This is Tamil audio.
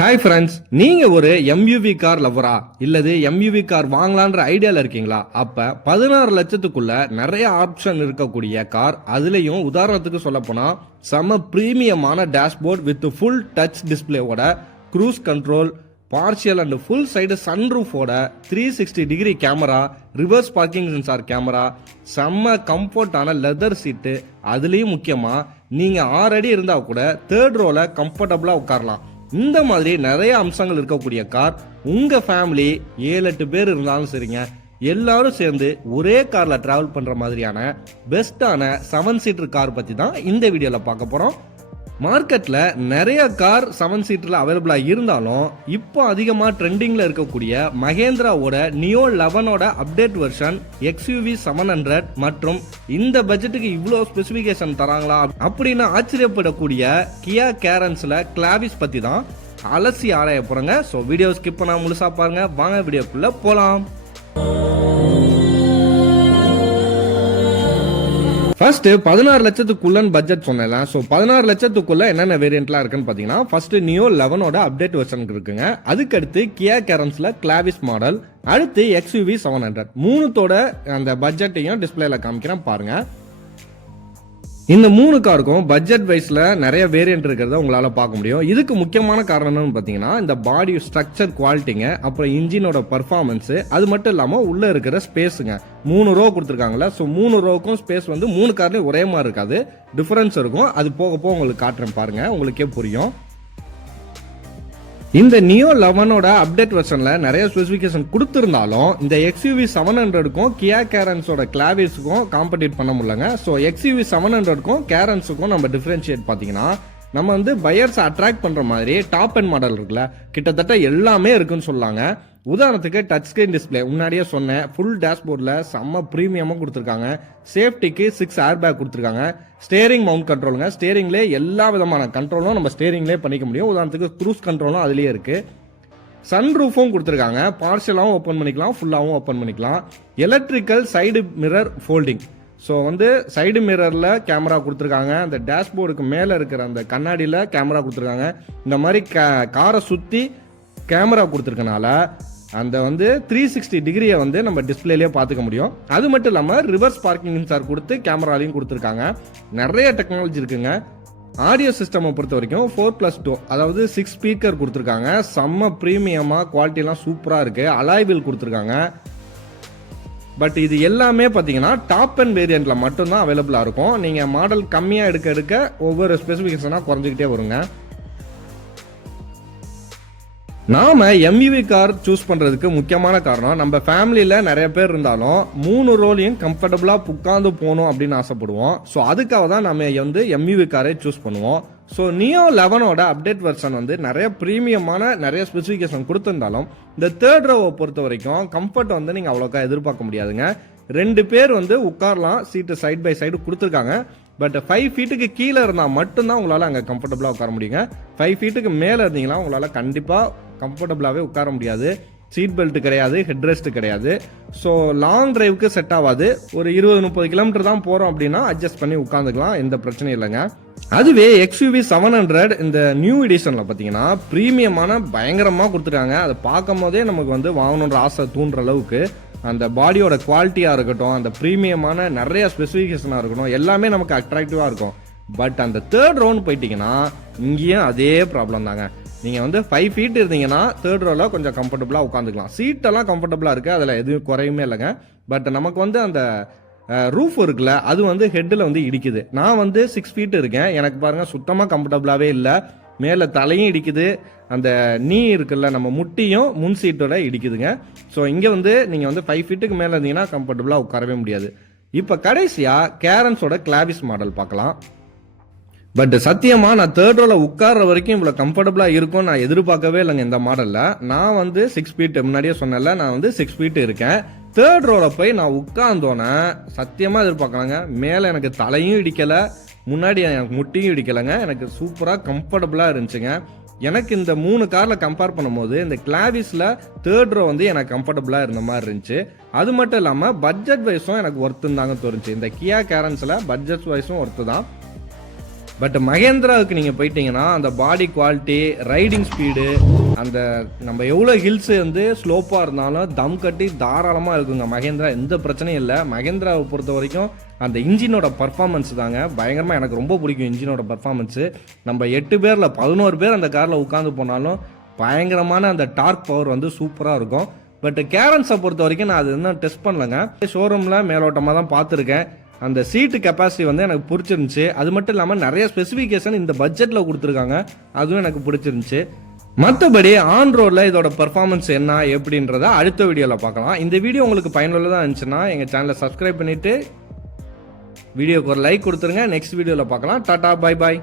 ஹாய் ஃப்ரெண்ட்ஸ், நீங்க ஒரு எம்யூவி கார் லவரா இல்லது எம்யூவி கார் வாங்கலான்ற ஐடியால இருக்கீங்களா? அப்ப 16 லட்சத்துக்குள்ள நிறைய ஆப்ஷன் இருக்கக்கூடிய கார், அதுலயும் உதாரணத்துக்கு சொல்ல போனா செம பிரீமியமான டேஷ்போர்ட் வித் ஃபுல் டச் டிஸ்பிளேவோட, cruise control, partial and full side சன்ரூஃபோட, 360 degree camera, reverse parking sensor camera, செம்ம கம்ஃபர்டான லெதர் சீட்டு, அதுலயும் முக்கியமா நீங்க 6 அடி இருந்தா கூட 3rd ரோல கம்ஃபர்டபுளா உட்காரலாம். இந்த மாதிரி நிறைய அம்சங்கள் இருக்கக்கூடிய கார், உங்க ஃபேமிலி 7-8 பேர் இருந்தாலும் சரிங்க, எல்லாரும் சேர்ந்து ஒரே கார்ல டிராவல் பண்ற மாதிரியான பெஸ்டான 7 சீட்டர் கார் பத்தி தான் இந்த வீடியோல பார்க்க போறோம். மார்க்கெட்ல நிறைய கார் 7 சீட்டர்ல அவைலபிளா இருந்தாலும் இப்போ அதிகமா ட்ரெண்டிங்ல இருக்கக்கூடிய மகேந்திராவோட நியோ 11ஓட அப்டேட் வெர்ஷன் XUV 700 மற்றும் இந்த பட்ஜெட்டுக்கு இவ்வளோ ஸ்பெசிபிகேஷன் தராங்களா அப்படின்னு ஆச்சரியப்படக்கூடிய கியா கேரன்ஸ்ல கிளாவிஸ் பத்தி தான் அலசி ஆராய போறோங்க. ஸோ வீடியோ ஸ்கிப் பண்ணாம முழுசா பாருங்க. வாங்க வீடியோக்குள்ள போலாம். ஃபர்ஸ்ட் 16 லட்சத்துக்குள்ளன்னு பட்ஜெட் சொன்னேன். ஸோ 16 லட்சத்துக்குள்ள என்னென்ன வேரியன்ட்லாம் இருக்குன்னு பார்த்தீங்கன்னா, ஃபர்ஸ்ட் நியோ 11ஓட அப்டேட் வெர்ஷன் இருக்குங்க. அதுக்கடுத்து கியா கேரன்ஸ்ல கிளாவிஸ் மாடல், அடுத்து XUV 700. மூணுத்தோட அந்த பட்ஜெட்டையும் டிஸ்பிளேல காமிக்கிறேன் பாருங்க. இந்த 3 காருக்கும் பட்ஜெட் வைஸ்ல நிறைய வேரியன்ட் இருக்கிறத உங்களால பார்க்க முடியும். இதுக்கு முக்கியமான காரணம் என்னன்னு பார்த்தீங்கன்னா, இந்த பாடி ஸ்ட்ரக்சர் குவாலிட்டிங்க, அப்புறம் இன்ஜினோட பர்ஃபார்மன்ஸ், அது மட்டும் இல்லாம உள்ள இருக்கிற ஸ்பேஸுங்க. 3 ரோ கொடுத்துருக்காங்கல்ல, ஸோ 3 ரோவுக்கும் ஸ்பேஸ் வந்து 3 கார்லயும் ஒரே மாதிரி இருக்காது, டிஃபரன்ஸ் இருக்கும். அது போக போக உங்களுக்கு காட்டுறேன் பாருங்க, உங்களுக்கே புரியும். இந்த நியோ 11ஓட அப்டேட் வெர்ஷன்ல நிறைய ஸ்பெசிபிகேஷன் கொடுத்திருந்தாலும் இந்த XUV 700க்கும் கியா கேரன்ஸோட கிளாவிஸுக்கும் காம்படிட் பண்ண முடியலங்க. ஸோ XUV 700க்கும் கேரன்ஸுக்கும் நம்ம டிஃபரன்ஷியேட் பார்த்தீங்கன்னா, நம்ம வந்து பையர்ஸ் அட்ராக்ட் பண்ற மாதிரி டாப் அண்ட் மாடல் இருக்குல்ல, கிட்டத்தட்ட எல்லாமே இருக்குன்னு சொல்லாங்க. உதாரணத்துக்கு டச் ஸ்கிரீன் டிஸ்பிளே, முன்னாடியே சொன்னேன், ஃபுல் டேஷ்போர்ட்ல செம்ம பிரீமியமா கொடுத்துருக்காங்க. சேஃப்டிக்கு 6 ஏர் பேக் கொடுத்துருக்காங்க. ஸ்டேரிங் மவுண்ட் கண்ட்ரோலுங்க, ஸ்டேரிங்லேயே எல்லா விதமான கண்ட்ரோலும் நம்ம ஸ்டேரிங்லேயே பண்ணிக்க முடியும். உதாரணத்துக்கு க்ரூஸ் கண்ட்ரோலும் அதுலேயே இருக்கு. சன்ரூஃபும் கொடுத்துருக்காங்க, பார்ஷியலாகவும் ஓப்பன் பண்ணிக்கலாம், ஃபுல்லாகவும் ஓப்பன் பண்ணிக்கலாம். Electrical side mirror folding, so வந்து சைடு மிரரில் கேமரா கொடுத்துருக்காங்க. அந்த டேஷ்போர்டுக்கு மேலே இருக்கிற அந்த கண்ணாடியில் கேமரா கொடுத்துருக்காங்க. இந்த மாதிரி காரை சுற்றி கேமரா கொடுத்துருக்கனால அந்த வந்து 360 டிகிரியை வந்து நம்ம டிஸ்பிளேலேயே பார்த்துக்க முடியும். அது மட்டும் இல்லாமல் ரிவர்ஸ் பார்க்கிங் சென்சார் கொடுத்து கேமராலையும் கொடுத்துருக்காங்க. நிறைய டெக்னாலஜி இருக்குங்க. ஆடியோ சிஸ்டம் பொறுத்த வரைக்கும் 4+2, அதாவது 6 ஸ்பீக்கர் கொடுத்துருக்காங்க. செம்ம ப்ரீமியமாக, குவாலிட்டிலாம் சூப்பராக இருக்குது. அலாய் வீல் கொடுத்துருக்காங்க. பட் இது எல்லாமே பார்த்தீங்கன்னா டாப் அண்ட் வேரியண்ட்ல மட்டும்தான் அவைலபிளாக இருக்கும். நீங்கள் மாடல் கம்மியாக எடுக்க எடுக்க ஒவ்வொரு ஸ்பெசிஃபிகேஷனாக குறைஞ்சிக்கிட்டே வருங்க. நாம எம்யூவி கார் சூஸ் பண்றதுக்கு முக்கியமான காரணம், நம்ம ஃபேமிலியில நிறைய பேர் இருந்தாலும் 3 ரோலையும் கம்ஃபர்டபுளா உட்காந்து போகணும் அப்படின்னு ஆசைப்படுவோம். ஸோ அதுக்காக தான் நம்ம வந்து எம்யூவி காரை சூஸ் பண்ணுவோம். ஸோ நியோ 11ஓட அப்டேட் வெர்ஷன் வந்து நிறைய பிரீமியமான நிறைய ஸ்பெசிஃபிகேஷன் கொடுத்திருந்தாலும் இந்த 3rd ரோவை பொறுத்த வரைக்கும் கம்ஃபர்ட் வந்து நீங்க அவ்வளோக்கா எதிர்பார்க்க முடியாதுங்க. 2 பேர் வந்து உட்காரலாம், சீட்டு சைட் பை சைடு கொடுத்துருக்காங்க. பட் 5 ஃபீட்டுக்கு கீழே இருந்தால் மட்டும்தான் உங்களால் அங்கே கம்ஃபர்டபுளாக உட்கார முடியுங்க. 5 ஃபீட்டுக்கு மேலே இருந்தீங்கன்னா உங்களால் கண்டிப்பாக கம்ஃபர்டபுளாகவே உட்கார முடியாது. சீட் பெல்ட் கிடையாது, ஹெட் ரெஸ்ட் கிடையாது. ஸோ லாங் டிரைவுக்கு செட் ஆகாது. ஒரு 20-30 கிலோமீட்டர் தான் போகிறோம் அப்படின்னா அட்ஜஸ்ட் பண்ணி உட்காந்துக்கலாம், எந்த பிரச்சனையும் இல்லைங்க. அதுவே XUV 700 இந்த நியூ எடிஷனில் பார்த்தீங்கன்னா ப்ரீமியமான பயங்கரமாக கொடுத்துருக்காங்க. அதை பார்க்கும் போதே நமக்கு வந்து வாங்கணுன்ற ஆசை தூண்டுற அளவுக்கு அந்த பாடியோட குவாலிட்டியாக இருக்கட்டும், அந்த ப்ரீமியமான நிறைய ஸ்பெசிஃபிகேஷனாக இருக்கட்டும், எல்லாமே நமக்கு அட்ராக்டிவாக இருக்கும். பட் அந்த 3rd ரோன்னு போயிட்டீங்கன்னா இங்கேயும் அதே ப்ராப்ளம் தாங்க. நீங்கள் வந்து 5 ஃபீட் இருந்தீங்கன்னா 3rd ரோவில் கொஞ்சம் கம்ஃபர்டபுளாக உட்காந்துக்கலாம். சீட்டெல்லாம் கம்ஃபர்டபுளாக இருக்குது, அதில் எதுவும் குறையுமே இல்லைங்க. பட் நமக்கு வந்து அந்த ரூஃப் இருக்குல்ல, அது வந்து ஹெட்டில் வந்து இடிக்குது. நான் வந்து 6 ஃபீட் இருக்கேன், எனக்கு பாருங்கள் சுத்தமாக கம்ஃபர்டபுளாகவே இல்லை. மேலே தலையும் இடிக்குது, அந்த நீ இருக்குல்ல நம்ம முட்டியும் முன் சீட்டோட இடிக்குதுங்க. ஸோ இங்கே வந்து நீங்கள் வந்து 5 ஃபீட்டுக்கு மேலே இருந்தீங்கன்னா கம்ஃபர்டபுளாக உட்காரவே முடியாது. இப்போ கடைசியாக கேரன்ஸோட கிளாவிஸ் மாடல் பார்க்கலாம். பட் சத்தியமா நான் 3rd ரோல உட்கார்ற வரைக்கும் இவ்வளோ கம்ஃபர்டபுளாக இருக்கும் நான் எதிர்பார்க்கவே இல்லைங்க இந்த மாடலில். நான் வந்து 6 ஃபீட், முன்னாடியே சொன்னல, நான் வந்து 6 ஃபீட் இருக்கேன். 3rd ரோல போய் நான் உட்கார்ந்தோன்னே சத்தியமாக எதிர்பார்க்கலாங்க. மேலே எனக்கு தலையும் இடிக்கலை, முன்னாடி எனக்கு முட்டியும் இடிக்கலைங்க. எனக்கு சூப்பராக கம்ஃபர்டபுளாக இருந்துச்சுங்க. எனக்கு இந்த 3 காரில் கம்பேர் பண்ணும்போது இந்த கிளாவிஸில் 3rd ரோ வந்து எனக்கு கம்ஃபர்டபுளாக இருந்த மாதிரி இருந்துச்சு. அது மட்டும் இல்லாமல் பட்ஜெட் வைஸும் எனக்கு ஒர்த்துன்னு தாங்க தோணுச்சு. இந்த கியா கேரன்ஸில் பட்ஜெட் வைஸும் ஒர்த்து தான். பட் மகேந்திராவுக்கு நீங்கள் போயிட்டீங்கன்னா அந்த பாடி குவாலிட்டி, ரைடிங் ஸ்பீடு, அந்த நம்ம எவ்வளோ ஹில்ஸ் வந்து ஸ்லோப்பாக இருந்தாலும் தம் கட்டி தாராளமாக இருக்குங்க மகேந்திரா. எந்த பிரச்சனையும் இல்லை. மகேந்திராவை பொறுத்த வரைக்கும் அந்த இன்ஜினோட பர்ஃபார்மன்ஸ் தாங்க பயங்கரமாக எனக்கு ரொம்ப பிடிக்கும். இன்ஜினோட பர்ஃபார்மன்ஸு நம்ம 8 பேரில் 11 பேர் அந்த காரில் உட்காந்து போனாலும் பயங்கரமான அந்த டார்க் பவர் வந்து சூப்பராக இருக்கும். பட் கேரன்ஸை பொறுத்த வரைக்கும் நான் அது இன்னும் டெஸ்ட் பண்ணலங்க. ஷோரூமில் மேலோட்டமாக தான் பார்த்துருக்கேன். அந்த சீட்டு கெப்பாசிட்டி வந்து எனக்கு பிடிச்சிருந்துச்சு. அது மட்டும் இல்லாமல் நிறைய ஸ்பெசிஃபிகேஷன் இந்த பட்ஜெட்டில் கொடுத்துருக்காங்க, அதுவும் எனக்கு பிடிச்சிருந்துச்சு. மற்றபடி ஆன் ரோடில் இதோட பர்ஃபார்மன்ஸ் என்ன எப்படின்றத அடுத்த வீடியோவில் பார்க்கலாம். இந்த வீடியோ உங்களுக்கு பயனுள்ளதாக இருந்துச்சுன்னா எங்கள் சேனலை சப்ஸ்கிரைப் பண்ணிவிட்டு வீடியோக்கு ஒரு லைக் கொடுத்துருங்க. நெக்ஸ்ட் வீடியோவில் பார்க்கலாம். Tata, bye bye.